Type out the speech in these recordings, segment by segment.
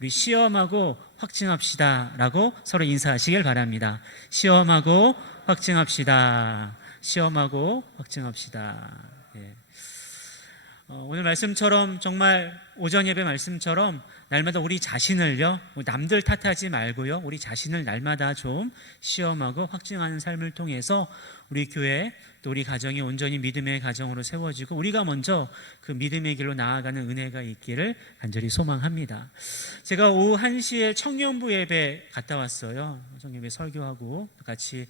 우리 시험하고 확증합시다 라고 서로 인사하시길 바랍니다. 시험하고 확증합시다. 시험하고 확증합시다. 예. 오늘 말씀처럼 정말 오전 예배 말씀처럼 날마다 우리 자신을요, 남들 탓하지 말고요, 우리 자신을 날마다 좀 시험하고 확증하는 삶을 통해서 우리 교회 또 우리 가정이 온전히 믿음의 가정으로 세워지고 우리가 먼저 그 믿음의 길로 나아가는 은혜가 있기를 간절히 소망합니다. 제가 오후 1시에 청년부 예배 갔다 왔어요. 청년예배 설교하고 같이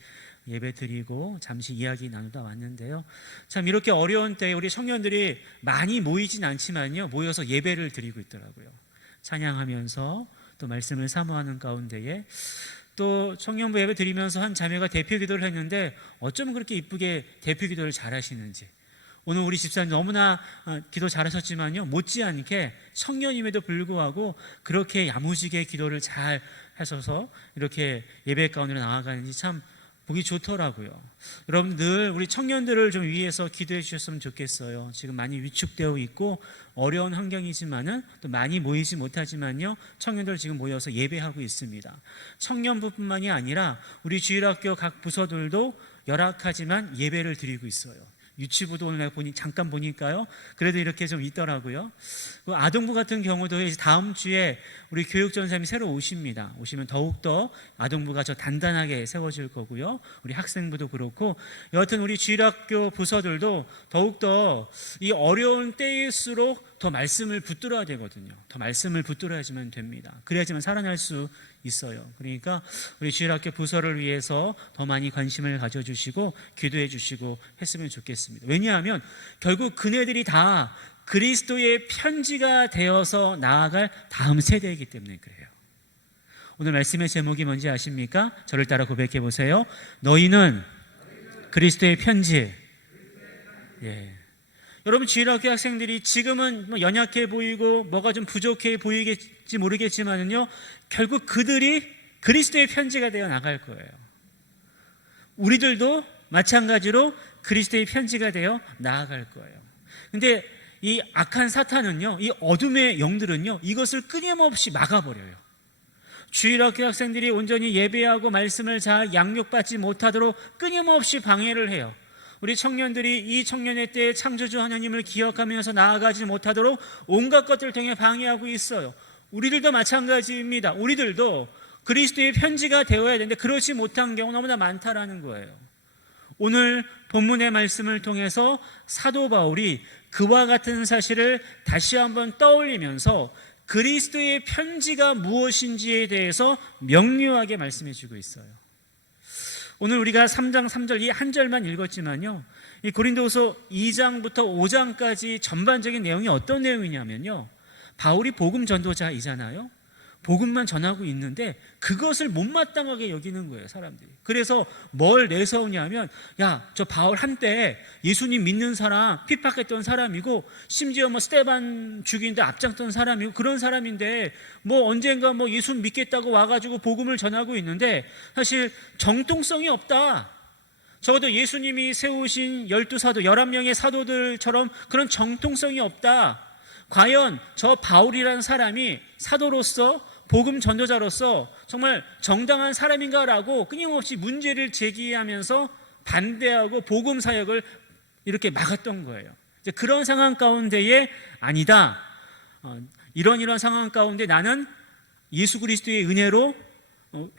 예배 드리고 잠시 이야기 나누다 왔는데요. 참 이렇게 어려운 때에 우리 청년들이 많이 모이진 않지만요, 모여서 예배를 드리고 있더라고요. 찬양하면서 또 말씀을 사모하는 가운데에 또 청년부 예배 드리면서 한 자매가 대표 기도를 했는데 어쩌면 그렇게 이쁘게 대표 기도를 잘하시는지, 오늘 우리 집사님 너무나 기도 잘하셨지만요, 못지않게 청년임에도 불구하고 그렇게 야무지게 기도를 잘 하셔서 이렇게 예배 가운데로 나아가는지 참 보기 좋더라고요. 여러분 늘 우리 청년들을 좀 위해서 기도해 주셨으면 좋겠어요. 지금 많이 위축되어 있고 어려운 환경이지만은 또 많이 모이지 못하지만요, 청년들 지금 모여서 예배하고 있습니다. 청년부뿐만이 아니라 우리 주일학교 각 부서들도 열악하지만 예배를 드리고 있어요. 유치부도 오늘 내가 잠깐 보니까요, 그래도 이렇게 좀 있더라고요. 아동부 같은 경우도 이제 다음 주에 우리 교육전사님이 새로 오십니다. 오시면 더욱더 아동부가 더 단단하게 세워질 거고요, 우리 학생부도 그렇고, 여하튼 우리 주일학교 부서들도 더욱더 이 어려운 때일수록 더 말씀을 붙들어야 되거든요. 더 말씀을 붙들어야지만 됩니다. 그래야지만 살아날 수 있어요. 그러니까 우리 주일학교 부서를 위해서 더 많이 관심을 가져주시고 기도해 주시고 했으면 좋겠습니다. 왜냐하면 결국 그네들이 다 그리스도의 편지가 되어서 나아갈 다음 세대이기 때문에 그래요. 오늘 말씀의 제목이 뭔지 아십니까? 저를 따라 고백해 보세요. 너희는 그리스도의 편지. 예. 여러분 주일학교 학생들이 지금은 연약해 보이고 뭐가 좀 부족해 보이겠지 모르겠지만은요, 결국 그들이 그리스도의 편지가 되어 나갈 거예요. 우리들도 마찬가지로 그리스도의 편지가 되어 나아갈 거예요. 근데 이 악한 사탄은요, 이 어둠의 영들은요, 이것을 끊임없이 막아버려요. 주일학교 학생들이 온전히 예배하고 말씀을 잘 양육받지 못하도록 끊임없이 방해를 해요. 우리 청년들이 이 청년의 때에 창조주 하나님을 기억하면서 나아가지 못하도록 온갖 것들을 통해 방해하고 있어요. 우리들도 마찬가지입니다. 우리들도 그리스도의 편지가 되어야 되는데 그렇지 못한 경우 너무나 많다라는 거예요. 오늘 본문의 말씀을 통해서 사도 바울이 그와 같은 사실을 다시 한번 떠올리면서 그리스도의 편지가 무엇인지에 대해서 명료하게 말씀해 주고 있어요. 오늘 우리가 3장 3절 이 한 절만 읽었지만요, 이 고린도후서 2장부터 5장까지 전반적인 내용이 어떤 내용이냐면요, 바울이 복음 전도자이잖아요. 복음만 전하고 있는데 그것을 못마땅하게 여기는 거예요, 사람들이. 그래서 뭘 내세우냐면, 야, 저 바울 한때 예수님 믿는 사람 핍박했던 사람이고 심지어 스데반 죽이는데 앞장섰던 사람이고 그런 사람인데 언젠가 예수 믿겠다고 와가지고 복음을 전하고 있는데 사실 정통성이 없다. 적어도 예수님이 세우신 12사도 11명의 사도들처럼 그런 정통성이 없다. 과연 저 바울이라는 사람이 사도로서 복음 전도자로서 정말 정당한 사람인가라고 끊임없이 문제를 제기하면서 반대하고 복음 사역을 이렇게 막았던 거예요. 이제 그런 상황 가운데에 아니다, 이런 상황 가운데 나는 예수 그리스도의 은혜로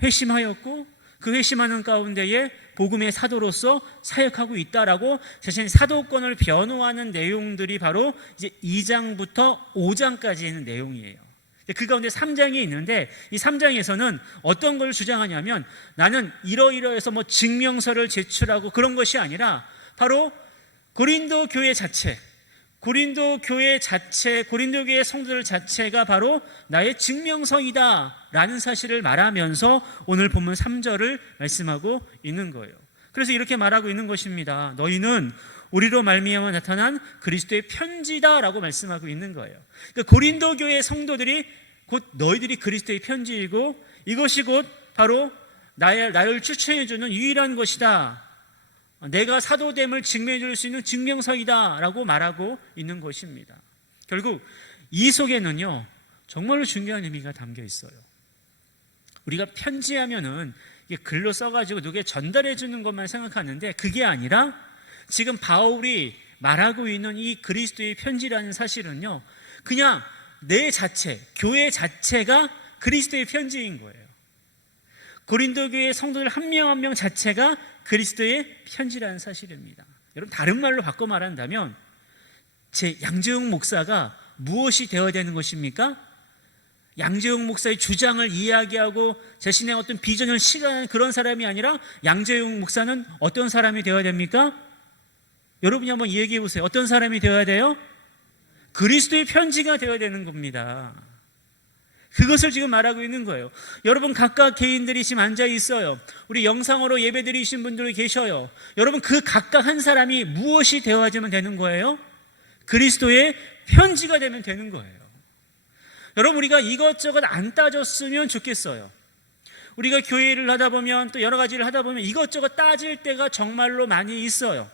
회심하였고 그 회심하는 가운데에 복음의 사도로서 사역하고 있다라고 자신의 사도권을 변호하는 내용들이 바로 이제 2장부터 5장까지 있는 내용이에요. 그 가운데 3장이 있는데 이 3장에서는 어떤 걸 주장하냐면, 나는 이러이러해서 증명서를 제출하고 그런 것이 아니라 바로 고린도 교회 자체, 고린도 교회 성도들 자체가 바로 나의 증명서이다 라는 사실을 말하면서 오늘 본문 3절을 말씀하고 있는 거예요. 그래서 이렇게 말하고 있는 것입니다. 너희는 우리로 말미암아 나타난 그리스도의 편지다라고 말씀하고 있는 거예요. 그러니까 고린도 교회 성도들이 곧 너희들이 그리스도의 편지이고 이것이 곧 바로 나를 추천해주는 유일한 것이다. 내가 사도됨을 증명해 줄 수 있는 증명서이다 라고 말하고 있는 것입니다. 결국 이 속에는요, 정말로 중요한 의미가 담겨 있어요. 우리가 편지하면은 이게 글로 써가지고 누구에게 전달해 주는 것만 생각하는데 그게 아니라 지금 바울이 말하고 있는 이 그리스도의 편지라는 사실은요, 그냥 내 자체, 교회 자체가 그리스도의 편지인 거예요. 고린도 교회 성도들 한 명 한 명 자체가 그리스도의 편지라는 사실입니다. 여러분, 다른 말로 바꿔 말한다면 제 양재용 목사가 무엇이 되어야 되는 것입니까? 양재용 목사의 주장을 이야기하고 자신의 어떤 비전을 실현하는 그런 사람이 아니라 양재용 목사는 어떤 사람이 되어야 됩니까? 여러분이 한번 이야기해 보세요. 어떤 사람이 되어야 돼요? 그리스도의 편지가 되어야 되는 겁니다. 그것을 지금 말하고 있는 거예요. 여러분, 각각 개인들이 지금 앉아 있어요. 우리 영상으로 예배 드리신 분들이 계셔요. 여러분, 그 각각 한 사람이 무엇이 되어야지만 되는 거예요? 그리스도의 편지가 되면 되는 거예요. 여러분, 우리가 이것저것 안 따졌으면 좋겠어요. 우리가 교회를 하다 보면 또 여러 가지를 하다 보면 이것저것 따질 때가 정말로 많이 있어요.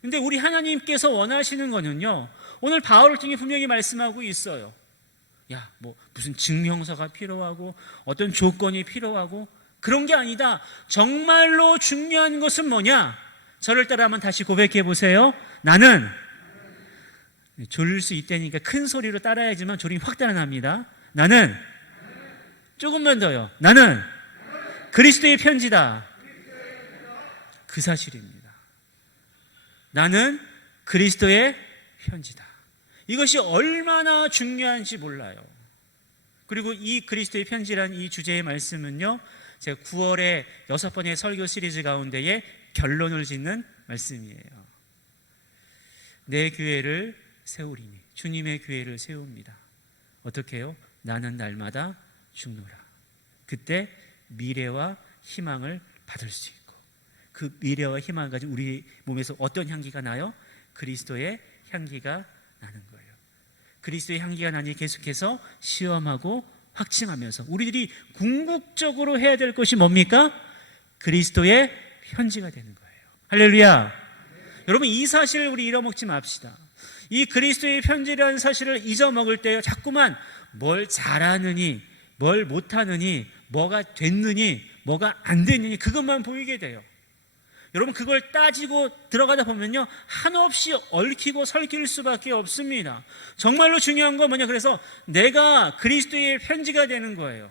근데 우리 하나님께서 원하시는 거는요, 오늘 바울을 통해 분명히 말씀하고 있어요. 야, 뭐 무슨 증명서가 필요하고 어떤 조건이 필요하고 그런 게 아니다. 정말로 중요한 것은 뭐냐? 저를 따라 한번 다시 고백해 보세요. 나는, 졸릴 수 있다니까 큰 소리로 따라야지만 졸음이 확 달아납니다. 나는, 조금만 더요. 나는 그리스도의 편지다. 그 사실입니다. 나는 그리스도의 편지다. 이것이 얼마나 중요한지 몰라요. 그리고 이 그리스도의 편지라는 이 주제의 말씀은요, 제가 9월에 6번의 설교 시리즈 가운데에 결론을 짓는 말씀이에요. 내 교회를 세우리니, 주님의 교회를 세웁니다. 어떻게 해요? 나는 날마다 죽노라. 그때 미래와 희망을 받을 수 있고, 그 미래와 희망을 가지고 우리 몸에서 어떤 향기가 나요? 그리스도의 향기가 나는 거예요. 그리스도의 향기가 나니 계속해서 시험하고 확증하면서 우리들이 궁극적으로 해야 될 것이 뭡니까? 그리스도의 편지가 되는 거예요. 할렐루야. 여러분, 이 사실을 우리 잃어먹지 맙시다. 이 그리스도의 편지라는 사실을 잊어먹을 때 자꾸만 뭘 잘하느니, 뭘 못하느니, 뭐가 됐느니, 뭐가 안 됐느니 그것만 보이게 돼요. 여러분, 그걸 따지고 들어가다 보면요, 한없이 얽히고 설킬 수밖에 없습니다. 정말로 중요한 건 뭐냐? 그래서 내가 그리스도의 편지가 되는 거예요.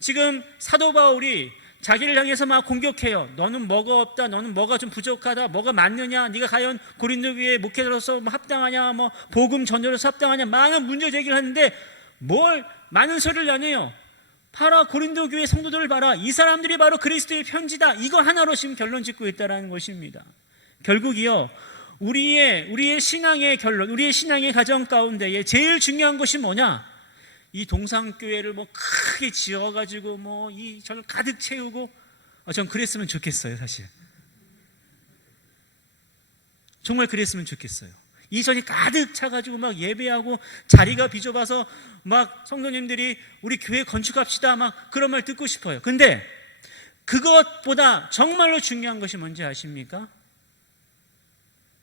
지금 사도 바울이 자기를 향해서 막 공격해요. 너는 뭐가 없다, 너는 뭐가 좀 부족하다, 뭐가 맞느냐, 네가 과연 고린도 교회 목회자로서 뭐 합당하냐, 뭐 복음 전도로서 합당하냐, 많은 문제 제기를 하는데 뭘 많은 소리를 안 해요. 봐라, 고린도 교회 성도들을 봐라, 이 사람들이 바로 그리스도의 편지다. 이거 하나로 지금 결론 짓고 있다는 것입니다. 결국이요, 우리의 신앙의 결론, 우리의 신앙의 가정 가운데에 제일 중요한 것이 뭐냐? 이 동상교회를 뭐 크게 지어가지고 뭐 이 저를 가득 채우고, 전 그랬으면 좋겠어요. 사실 정말 그랬으면 좋겠어요. 이 전이 가득 차가지고 막 예배하고 자리가 비좁아서 막 성도님들이 우리 교회 건축합시다 막 그런 말 듣고 싶어요. 근데 그것보다 정말로 중요한 것이 뭔지 아십니까?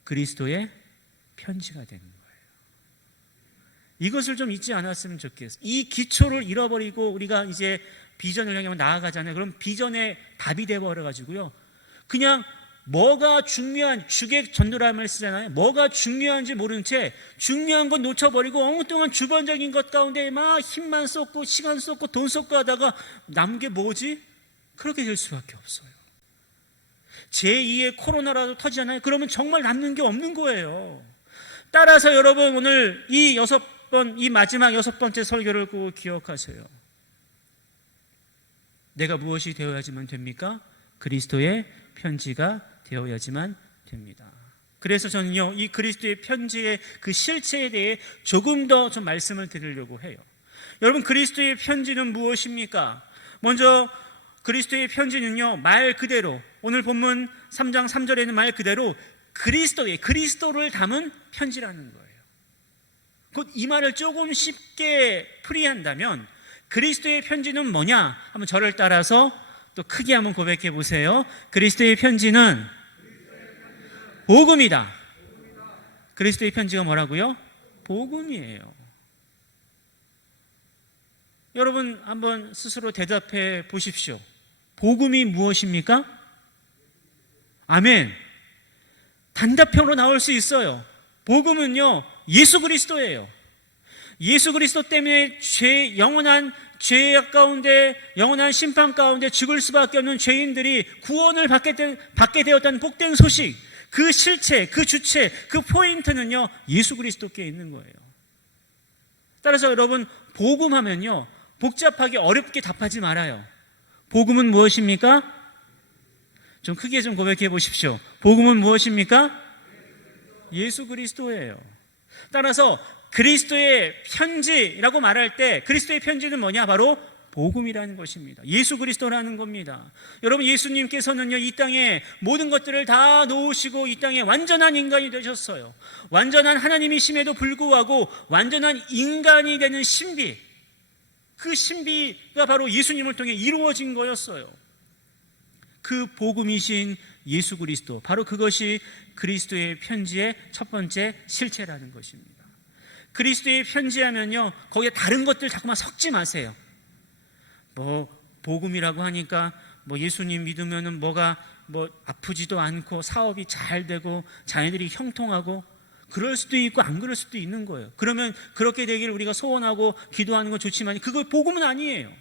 그리스도의 편지가 되는 거예요. 이것을 좀 잊지 않았으면 좋겠어요. 이 기초를 잃어버리고 우리가 이제 비전을 향해 나아가잖아요. 그럼 비전의 답이 되어버려가지고요, 그냥 뭐가 중요한, 주객 전도라는 쓰잖아요. 뭐가 중요한지 모른 채 중요한 건 놓쳐버리고 엉뚱한 주관적인 것 가운데 막 힘만 쏟고 시간 쏟고 돈 쏟고 하다가 남은 게 뭐지? 그렇게 될 수밖에 없어요. 제2의 코로나라도 터지잖아요. 그러면 정말 남는 게 없는 거예요. 따라서 여러분, 오늘 이 마지막 6번째 설교를 꼭 기억하세요. 내가 무엇이 되어야지만 됩니까? 그리스도의 편지가 되어야지만 됩니다. 그래서 저는요, 이 그리스도의 편지의 그 실체에 대해 조금 더 좀 말씀을 드리려고 해요. 여러분, 그리스도의 편지는 무엇입니까? 먼저 그리스도의 편지는요, 말 그대로, 오늘 본문 3장 3절에는 말 그대로 그리스도를 담은 편지라는 거예요. 곧 이 말을 조금 쉽게 풀이한다면 그리스도의 편지는 뭐냐? 한번 저를 따라서 또 크게 한번 고백해 보세요. 그리스도의 편지는 복음이다. 그리스도의 편지가 뭐라고요? 복음이에요. 여러분 한번 스스로 대답해 보십시오. 복음이 무엇입니까? 아멘. 단답형으로 나올 수 있어요. 복음은요, 예수 그리스도예요. 예수 그리스도 때문에 영원한 죄악 가운데, 영원한 심판 가운데 죽을 수밖에 없는 죄인들이 구원을 받게 되었다는 복된 소식, 그 실체, 그 주체, 그 포인트는요, 예수 그리스도께 있는 거예요. 따라서 여러분, 복음하면요, 복잡하게 어렵게 답하지 말아요. 복음은 무엇입니까? 좀 크게 좀 고백해 보십시오. 복음은 무엇입니까? 예수 그리스도예요. 따라서 그리스도의 편지라고 말할 때 그리스도의 편지는 뭐냐? 바로 복음이라는 것입니다. 예수 그리스도라는 겁니다. 여러분, 예수님께서는요, 이 땅에 모든 것들을 다 놓으시고 이 땅에 완전한 인간이 되셨어요. 완전한 하나님이심에도 불구하고 완전한 인간이 되는 신비, 그 신비가 바로 예수님을 통해 이루어진 거였어요. 그 복음이신 예수 그리스도, 바로 그것이 그리스도의 편지의 첫 번째 실체라는 것입니다. 그리스도의 편지하면요, 거기에 다른 것들 자꾸만 섞지 마세요. 복음이라고 하니까 예수님 믿으면은 뭐가 아프지도 않고 사업이 잘 되고 자녀들이 형통하고, 그럴 수도 있고 안 그럴 수도 있는 거예요. 그러면 그렇게 되기를 우리가 소원하고 기도하는 건 좋지만 그거 복음은 아니에요.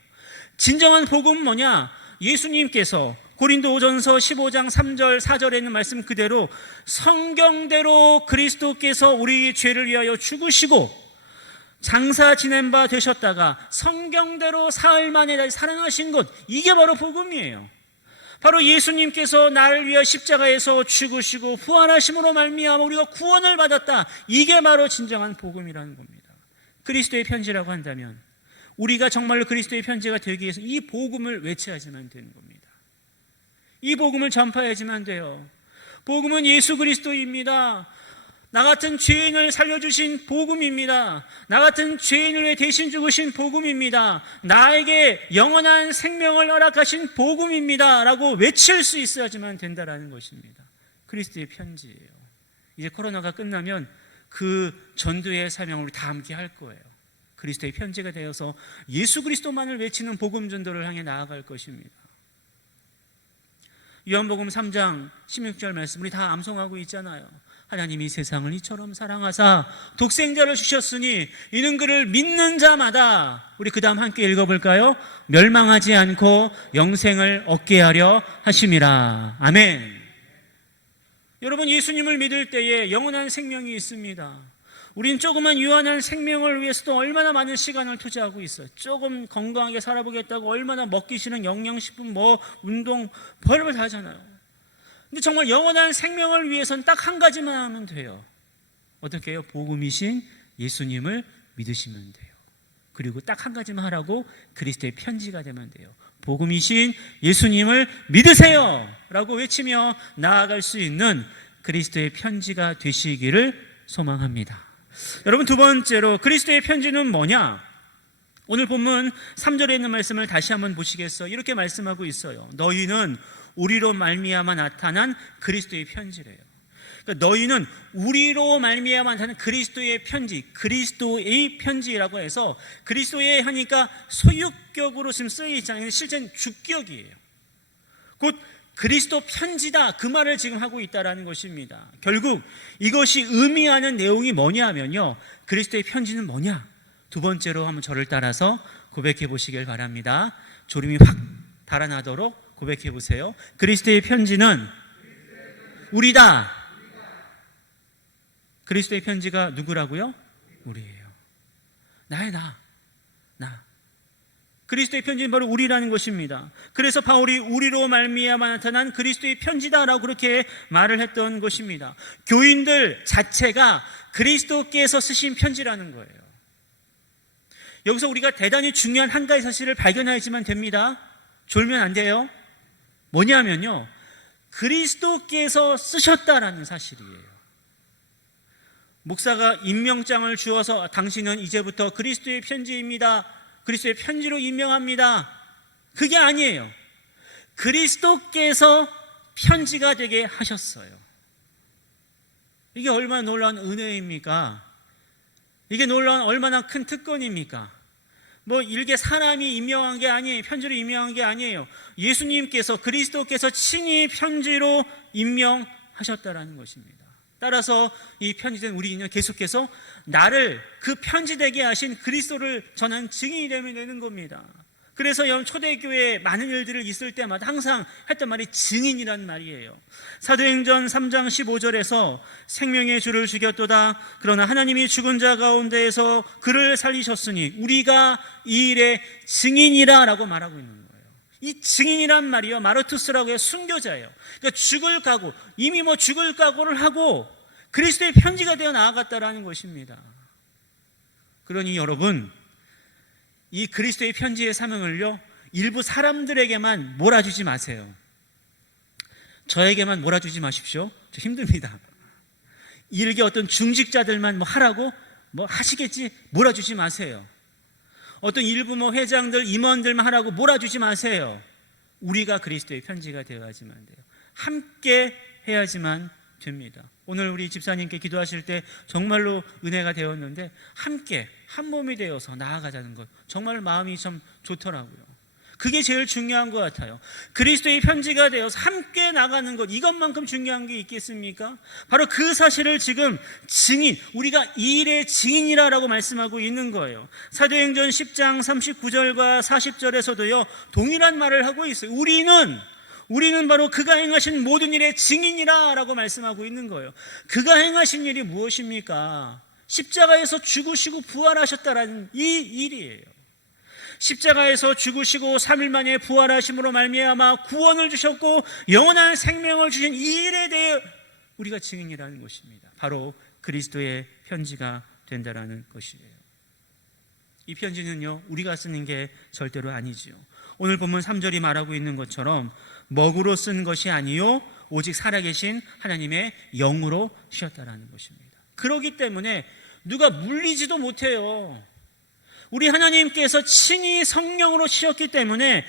진정한 복음은 뭐냐? 예수님께서 고린도전서 15장 3절 4절에 있는 말씀 그대로 성경대로 그리스도께서 우리 죄를 위하여 죽으시고 장사 지낸 바 되셨다가 성경대로 사흘 만에 다시 살아나신 것, 이게 바로 복음이에요. 바로 예수님께서 나를 위하여 십자가에서 죽으시고 부활하심으로 말미암아 우리가 구원을 받았다. 이게 바로 진정한 복음이라는 겁니다. 그리스도의 편지라고 한다면 우리가 정말로 그리스도의 편지가 되기 위해서 이 복음을 외쳐야지만 되는 겁니다. 이 복음을 전파해야지만 돼요. 복음은 예수 그리스도입니다. 나 같은 죄인을 살려주신 복음입니다. 나 같은 죄인을 위해 대신 죽으신 복음입니다. 나에게 영원한 생명을 허락하신 복음입니다 라고 외칠 수 있어야지만 된다는 것입니다. 그리스도의 편지예요. 이제 코로나가 끝나면 그 전도의 사명을 우리 다 함께 할 거예요. 그리스도의 편지가 되어서 예수 그리스도만을 외치는 복음 전도를 향해 나아갈 것입니다. 요한복음 3장 16절 말씀 우리 다 암송하고 있잖아요. 하나님이 세상을 이처럼 사랑하사 독생자를 주셨으니 이는 그를 믿는 자마다, 우리 그 다음 함께 읽어볼까요? 멸망하지 않고 영생을 얻게 하려 하심이라. 아멘. 여러분, 예수님을 믿을 때에 영원한 생명이 있습니다. 우린 조그만 유한한 생명을 위해서도 얼마나 많은 시간을 투자하고 있어요. 조금 건강하게 살아보겠다고 얼마나 먹기 싫은 영양식품, 운동, 별걸 다 하잖아요. 근데 정말 영원한 생명을 위해서는 딱 한 가지만 하면 돼요. 어떻게 해요? 복음이신 예수님을 믿으시면 돼요. 그리고 딱 한 가지만 하라고, 그리스도의 편지가 되면 돼요. 복음이신 예수님을 믿으세요 라고 외치며 나아갈 수 있는 그리스도의 편지가 되시기를 소망합니다. 여러분, 두 번째로 그리스도의 편지는 뭐냐? 오늘 본문 3절에 있는 말씀을 다시 한번 보시겠어요? 이렇게 말씀하고 있어요. 너희는 우리로 말미암아 나타난 그리스도의 편지래요. 그러니까 너희는 우리로 말미암아 나타난 그리스도의 편지, 그리스도의 편지라고 해서, 그리스도의 하니까 소유격으로 지금 쓰여 있잖아요. 실제는 주격이에요. 곧 그리스도 편지다, 그 말을 지금 하고 있다는 것입니다. 결국 이것이 의미하는 내용이 뭐냐면요, 그리스도의 편지는 뭐냐? 두 번째로 한번 저를 따라서 고백해 보시길 바랍니다. 졸음이 확 달아나도록 고백해 보세요. 그리스도의 편지는 우리다. 그리스도의 편지가 누구라고요? 우리예요. 나의 나. 그리스도의 편지는 바로 우리라는 것입니다. 그래서 바울이 우리로 말미암아 나타난 그리스도의 편지다라고 그렇게 말을 했던 것입니다. 교인들 자체가 그리스도께서 쓰신 편지라는 거예요. 여기서 우리가 대단히 중요한 한 가지 사실을 발견해야지만 됩니다. 졸면 안 돼요. 뭐냐면요, 그리스도께서 쓰셨다라는 사실이에요. 목사가 임명장을 주어서 당신은 이제부터 그리스도의 편지입니다, 그리스도의 편지로 임명합니다, 그게 아니에요. 그리스도께서 편지가 되게 하셨어요. 이게 얼마나 놀라운 은혜입니까? 이게 놀라운 얼마나 큰 특권입니까? 뭐 일개 사람이 임명한 게 아니에요. 편지로 임명한 게 아니에요. 예수님께서, 그리스도께서 친히 편지로 임명하셨다라는 것입니다. 따라서 이 편지된 우리는 계속해서 나를 그 편지되게 하신 그리스도를 전한 증인이 되면 되는 겁니다. 그래서 여러분 초대교회에 많은 일들을 있을 때마다 항상 했던 말이 증인이란 말이에요. 사도행전 3장 15절에서 생명의 주를 죽였도다. 그러나 하나님이 죽은 자 가운데에서 그를 살리셨으니 우리가 이 일의 증인이라 라고 말하고 있는 거예요. 이 증인이란 말이요, 마르투스라고 해요. 순교자예요. 그러니까 죽을 각오, 이미 죽을 각오를 하고 그리스도의 편지가 되어 나아갔다라는 것입니다. 그러니 여러분, 이 그리스도의 편지의 사명을요, 일부 사람들에게만 몰아주지 마세요. 저에게만 몰아주지 마십시오. 저 힘듭니다. 일개 어떤 중직자들만 하라고 하시겠지 몰아주지 마세요. 어떤 일부 회장들, 임원들만 하라고 몰아주지 마세요. 우리가 그리스도의 편지가 되어야지만 돼요. 함께 해야지만 됩니다. 오늘 우리 집사님께 기도하실 때 정말로 은혜가 되었는데 함께 한 몸이 되어서 나아가자는 것, 정말 마음이 참 좋더라고요. 그게 제일 중요한 것 같아요. 그리스도의 편지가 되어서 함께 나가는 것, 이것만큼 중요한 게 있겠습니까? 바로 그 사실을 지금 증인, 우리가 이 일의 증인이라고 말씀하고 있는 거예요. 사도행전 10장 39절과 40절에서도요 동일한 말을 하고 있어요. 우리는 바로 그가 행하신 모든 일의 증인이라 라고 말씀하고 있는 거예요. 그가 행하신 일이 무엇입니까? 십자가에서 죽으시고 부활하셨다라는 이 일이에요. 십자가에서 죽으시고 3일 만에 부활하심으로 말미암아 구원을 주셨고 영원한 생명을 주신 이 일에 대해 우리가 증인이라는 것입니다. 바로 그리스도의 편지가 된다라는 것이에요. 이 편지는요 우리가 쓰는 게 절대로 아니지요. 오늘 본문 3절이 말하고 있는 것처럼 먹으로 쓴 것이 아니요 오직 살아계신 하나님의 영으로 주셨다라는 것입니다. 그렇기 때문에 누가 물리지도 못해요. 우리 하나님께서 친히 성령으로 치셨기 때문에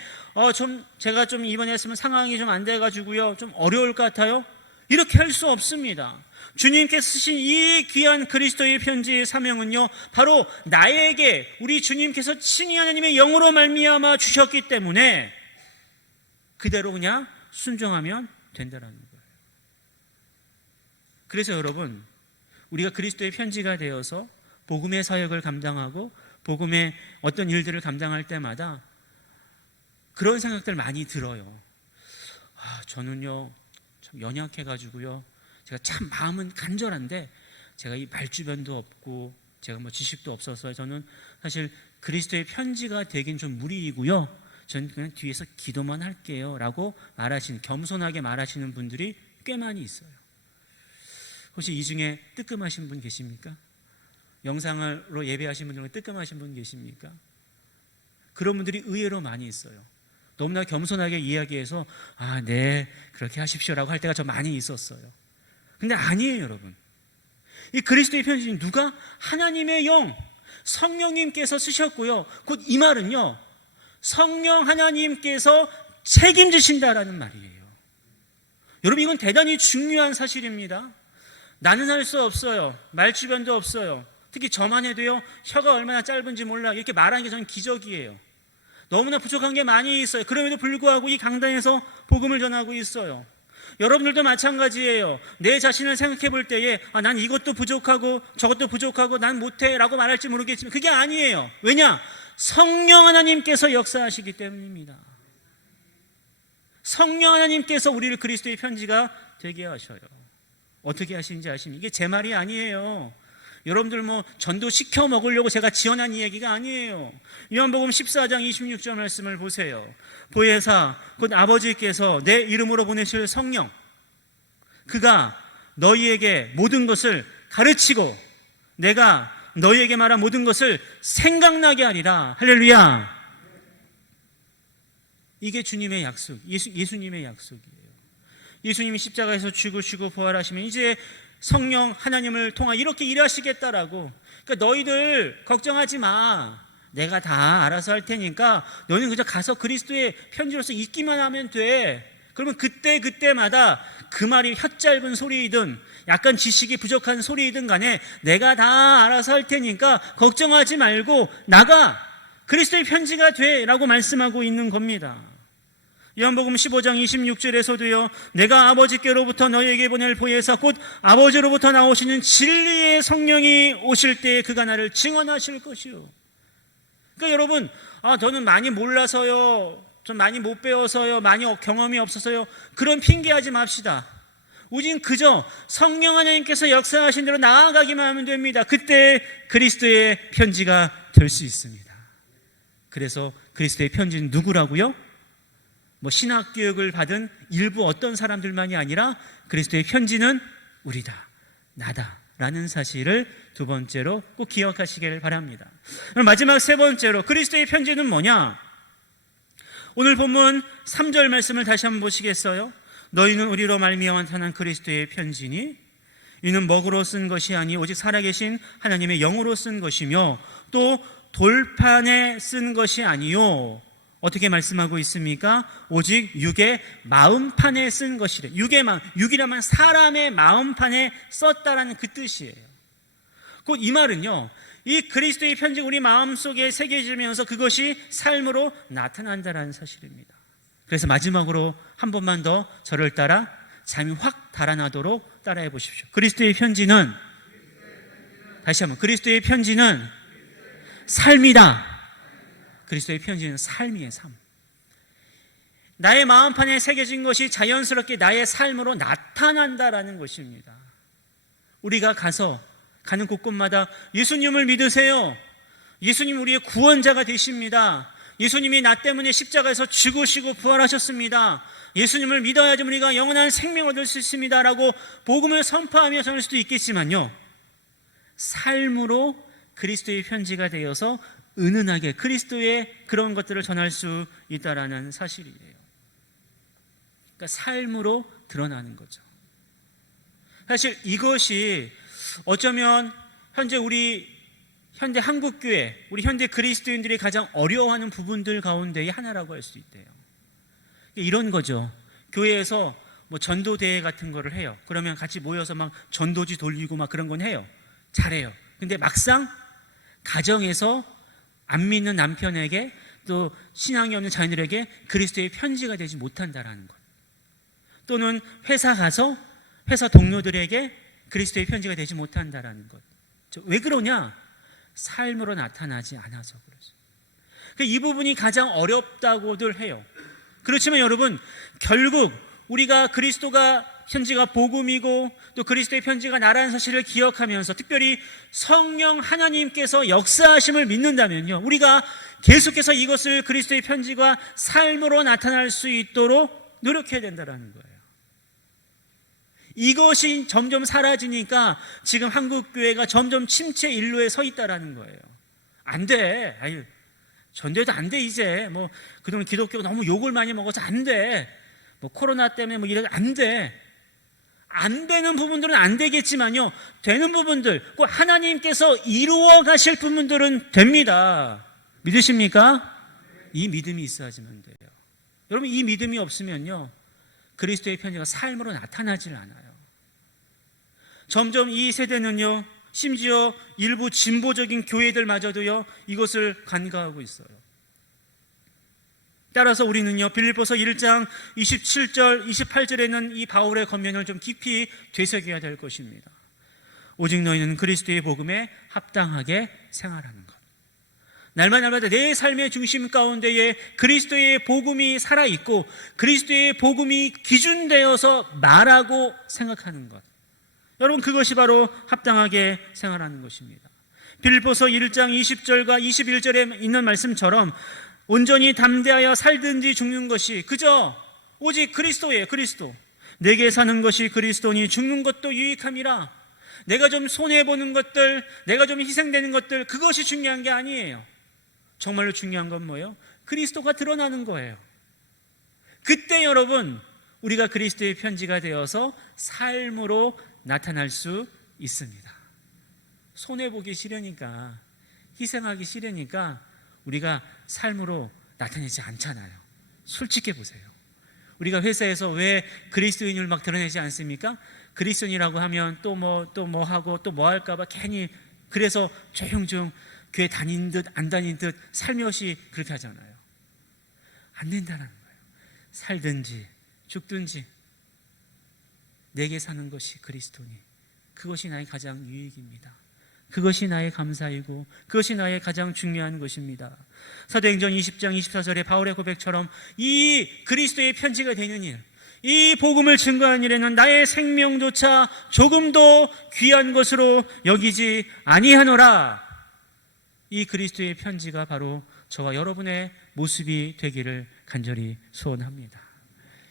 제가 이번에 했으면 상황이 좀 안 돼가지고요 좀 어려울 것 같아요. 이렇게 할 수 없습니다. 주님께서 쓰신 이 귀한 그리스도의 편지의 사명은요 바로 나에게 우리 주님께서 친히 하나님의 영으로 말미암아 주셨기 때문에 그대로 그냥 순종하면 된다는 거예요. 그래서 여러분, 우리가 그리스도의 편지가 되어서 복음의 사역을 감당하고 복음의 어떤 일들을 감당할 때마다 그런 생각들 많이 들어요. 저는요 참 연약해가지고요 제가 참 마음은 간절한데 제가 이 말주변도 없고 제가 지식도 없어서 저는 사실 그리스도의 편지가 되긴 좀 무리이고요 저는 그냥 뒤에서 기도만 할게요 라고 겸손하게 말하시는 분들이 꽤 많이 있어요. 혹시 이 중에 뜨끔하신 분 계십니까? 영상으로 예배하신 분 중에 뜨끔하신 분 계십니까? 그런 분들이 의외로 많이 있어요. 너무나 겸손하게 이야기해서 네 그렇게 하십시오라고 할 때가 좀 많이 있었어요. 근데 아니에요 여러분. 이 그리스도의 편지는 누가? 하나님의 영, 성령님께서 쓰셨고요 곧 이 말은요 성령 하나님께서 책임지신다라는 말이에요. 여러분 이건 대단히 중요한 사실입니다. 나는 할 수 없어요. 말주변도 없어요. 특히 저만 해도요 혀가 얼마나 짧은지 몰라 이렇게 말하는 게 저는 기적이에요. 너무나 부족한 게 많이 있어요. 그럼에도 불구하고 이 강단에서 복음을 전하고 있어요. 여러분들도 마찬가지예요. 내 자신을 생각해 볼 때에 난 이것도 부족하고 저것도 부족하고 난 못해 라고 말할지 모르겠지만 그게 아니에요. 왜냐? 성령 하나님께서 역사하시기 때문입니다. 성령 하나님께서 우리를 그리스도의 편지가 되게 하셔요. 어떻게 하시는지 아십니까? 이게 제 말이 아니에요. 여러분들 전도 시켜 먹으려고 제가 지어낸 이야기가 아니에요. 요한복음 14장 26절 말씀을 보세요. 보혜사 곧 아버지께서 내 이름으로 보내실 성령 그가 너희에게 모든 것을 가르치고 내가 너희에게 말한 모든 것을 생각나게 하리라. 할렐루야. 이게 주님의 약속, 예수님의 약속이에요. 예수님이 십자가에서 죽으시고 부활하시면 이제 성령 하나님을 통하 이렇게 일하시겠다라고. 그러니까 너희들 걱정하지 마. 내가 다 알아서 할 테니까 너희는 그저 가서 그리스도의 편지로서 읽기만 하면 돼. 그러면 그때마다 그 말이 혓짧은 소리이든 약간 지식이 부족한 소리이든 간에 내가 다 알아서 할 테니까 걱정하지 말고 나가. 그리스도의 편지가 되라고 말씀하고 있는 겁니다. 요한복음 15장 26절에서도요, 내가 아버지께로부터 너희에게 보낼 보혜사 곧 아버지로부터 나오시는 진리의 성령이 오실 때에 그가 나를 증언하실 것이요. 그러니까 여러분, 저는 많이 몰라서요, 좀 많이 못 배워서요, 많이 경험이 없어서요, 그런 핑계하지 맙시다. 우린 그저 성령 하나님께서 역사하신 대로 나아가기만 하면 됩니다. 그때 그리스도의 편지가 될 수 있습니다. 그래서 그리스도의 편지는 누구라고요? 신학 교육을 받은 일부 어떤 사람들만이 아니라 그리스도의 편지는 우리다, 나다 라는 사실을 두 번째로 꼭 기억하시길 바랍니다. 마지막 세 번째로 그리스도의 편지는 뭐냐? 오늘 본문 3절 말씀을 다시 한번 보시겠어요? 너희는 우리로 말미암아 나타난 그리스도의 편지니 이는 먹으로 쓴 것이 아니 오직 살아계신 하나님의 영으로 쓴 것이며 또 돌판에 쓴 것이 아니요. 어떻게 말씀하고 있습니까? 오직 육의 마음판에 쓴 것이래. 육이라면 사람의 마음판에 썼다라는 그 뜻이에요. 곧 이 말은요, 이 그리스도의 편지가 우리 마음속에 새겨지면서 그것이 삶으로 나타난다라는 사실입니다. 그래서 마지막으로 한 번만 더 저를 따라 잠이 확 달아나도록 따라해 보십시오. 그리스도의 편지는, 다시 한번, 그리스도의 편지는 삶이다. 그리스도의 편지는 삶이에요, 삶. 나의 마음판에 새겨진 것이 자연스럽게 나의 삶으로 나타난다라는 것입니다. 우리가 가는 곳곳마다 예수님을 믿으세요. 예수님 우리의 구원자가 되십니다. 예수님이 나 때문에 십자가에서 죽으시고 부활하셨습니다. 예수님을 믿어야지 우리가 영원한 생명을 얻을 수 있습니다 라고 복음을 선포하며 전할 수도 있겠지만요, 삶으로 그리스도의 편지가 되어서 은은하게 그리스도의 그런 것들을 전할 수 있다라는 사실이에요. 그러니까 삶으로 드러나는 거죠. 사실 이것이 어쩌면 현대 한국교회, 우리 현대 그리스도인들이 가장 어려워하는 부분들 가운데의 하나라고 할 수 있대요. 이런 거죠. 교회에서 전도대회 같은 거를 해요. 그러면 같이 모여서 막 전도지 돌리고 막 그런 건 해요. 잘해요. 근데 막상 가정에서 안 믿는 남편에게 또 신앙이 없는 자녀들에게 그리스도의 편지가 되지 못한다라는 것. 또는 회사 가서 회사 동료들에게 그리스도의 편지가 되지 못한다라는 것. 왜 그러냐? 삶으로 나타나지 않아서 그러죠. 이 부분이 가장 어렵다고들 해요. 그렇지만 여러분, 결국 우리가 그리스도가 편지가 복음이고 또 그리스도의 편지가 나라는 사실을 기억하면서 특별히 성령 하나님께서 역사하심을 믿는다면요, 우리가 계속해서 이것을 그리스도의 편지가 삶으로 나타날 수 있도록 노력해야 된다는 거예요. 이것이 점점 사라지니까 지금 한국교회가 점점 침체 일로에 서 있다는 거예요. 안 돼. 전도해도 안 돼. 이제 그동안 기독교가 너무 욕을 많이 먹어서 안 돼. 코로나 때문에 이래도 안 돼. 안 되는 부분들은 안 되겠지만요, 되는 부분들, 꼭 하나님께서 이루어 가실 부분들은 됩니다. 믿으십니까? 이 믿음이 있어야지만 돼요. 여러분, 이 믿음이 없으면요, 그리스도의 편지가 삶으로 나타나질 않아요. 점점 이 세대는요, 심지어 일부 진보적인 교회들마저도요, 이것을 간과하고 있어요. 따라서 우리는요, 빌립보서 1장 27절, 28절에는 이 바울의 권면을 좀 깊이 되새겨야 될 것입니다. 오직 너희는 그리스도의 복음에 합당하게 생활하는 것. 날마다 내 삶의 중심 가운데에 그리스도의 복음이 살아있고 그리스도의 복음이 기준되어서 말하고 생각하는 것. 여러분, 그것이 바로 합당하게 생활하는 것입니다. 빌립보서 1장 20절과 21절에 있는 말씀처럼 온전히 담대하여 살든지 죽는 것이 그저 오직 그리스도예요. 그리스도. 내게 사는 것이 그리스도니 죽는 것도 유익함이라. 내가 좀 손해보는 것들, 내가 좀 희생되는 것들, 그것이 중요한 게 아니에요. 정말로 중요한 건 뭐예요? 그리스도가 드러나는 거예요. 그때 여러분, 우리가 그리스도의 편지가 되어서 삶으로 나타날 수 있습니다. 손해보기 싫으니까, 희생하기 싫으니까 우리가 삶으로 나타내지 않잖아요. 솔직해 보세요. 우리가 회사에서 왜 그리스도인을 막 드러내지 않습니까? 그리스도인이라고 하면 또 뭐 하고 또 뭐 할까봐 괜히, 그래서 조용조용 교회 다닌 듯 안 다닌 듯 살며시 그렇게 하잖아요. 안 된다는 거예요. 살든지 죽든지 내게 사는 것이 그리스도니 그것이 나의 가장 유익입니다. 그것이 나의 감사이고 그것이 나의 가장 중요한 것입니다. 사도행전 20장 24절에 바울의 고백처럼 이 그리스도의 편지가 되는 일, 이 복음을 증거하는 일에는 나의 생명조차 조금도 귀한 것으로 여기지 아니하노라. 이 그리스도의 편지가 바로 저와 여러분의 모습이 되기를 간절히 소원합니다.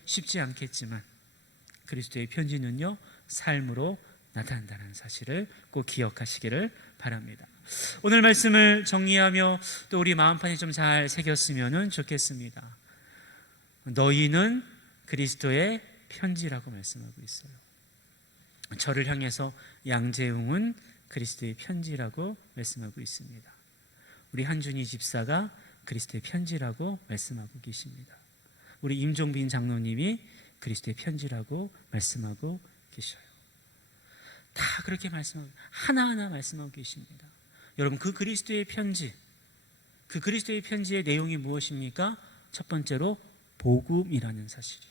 쉽지 않겠지만 그리스도의 편지는요, 삶으로 나타난다는 사실을 꼭 기억하시기를 바랍니다. 오늘 말씀을 정리하며 또 우리 마음판에 좀 잘 새겼으면 좋겠습니다. 너희는 그리스도의 편지라고 말씀하고 있어요. 저를 향해서 양재웅은 그리스도의 편지라고 말씀하고 있습니다. 우리 한준희 집사가 그리스도의 편지라고 말씀하고 계십니다. 우리 임종빈 장로님이 그리스도의 편지라고 말씀하고 계셔요. 다 그렇게 말씀하고 하나하나 말씀하고 계십니다. 여러분, 그 그리스도의 편지, 그 그리스도의 편지의 내용이 무엇입니까? 첫 번째로 복음이라는 사실이에요.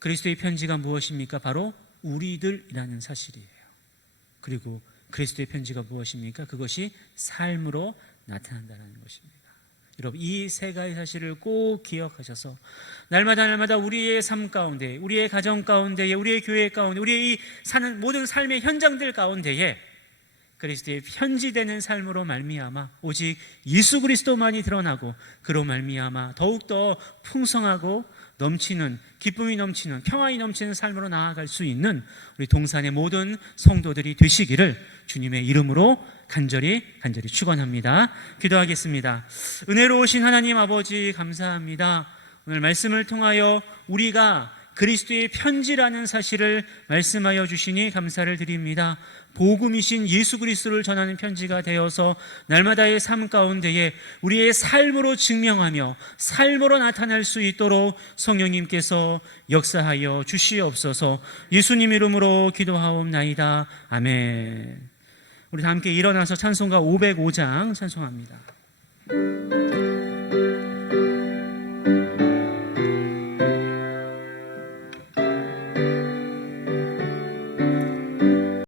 그리스도의 편지가 무엇입니까? 바로 우리들이라는 사실이에요. 그리고 그리스도의 편지가 무엇입니까? 그것이 삶으로 나타난다는 것입니다. 여러분, 이 세 가지 사실을 꼭 기억하셔서 날마다 우리의 삶 가운데, 우리의 가정 가운데에, 우리의 교회 가운데, 우리의 이 사는 모든 삶의 현장들 가운데에 그리스도의 편지되는 삶으로 말미암아 오직 예수 그리스도만이 드러나고 그로 말미암아 더욱더 풍성하고 넘치는, 기쁨이 넘치는, 평안이 넘치는 삶으로 나아갈 수 있는 우리 동산의 모든 성도들이 되시기를 주님의 이름으로 간절히 축원합니다. 기도하겠습니다. 은혜로우신 하나님 아버지, 감사합니다. 오늘 말씀을 통하여 우리가 그리스도의 편지라는 사실을 말씀하여 주시니 감사를 드립니다. 복음이신 예수 그리스도를 전하는 편지가 되어서 날마다의 삶 가운데에 우리의 삶으로 증명하며 삶으로 나타날 수 있도록 성령님께서 역사하여 주시옵소서. 예수님 이름으로 기도하옵나이다. 아멘. 우리 다 함께 일어나서 찬송가 505장 찬송합니다.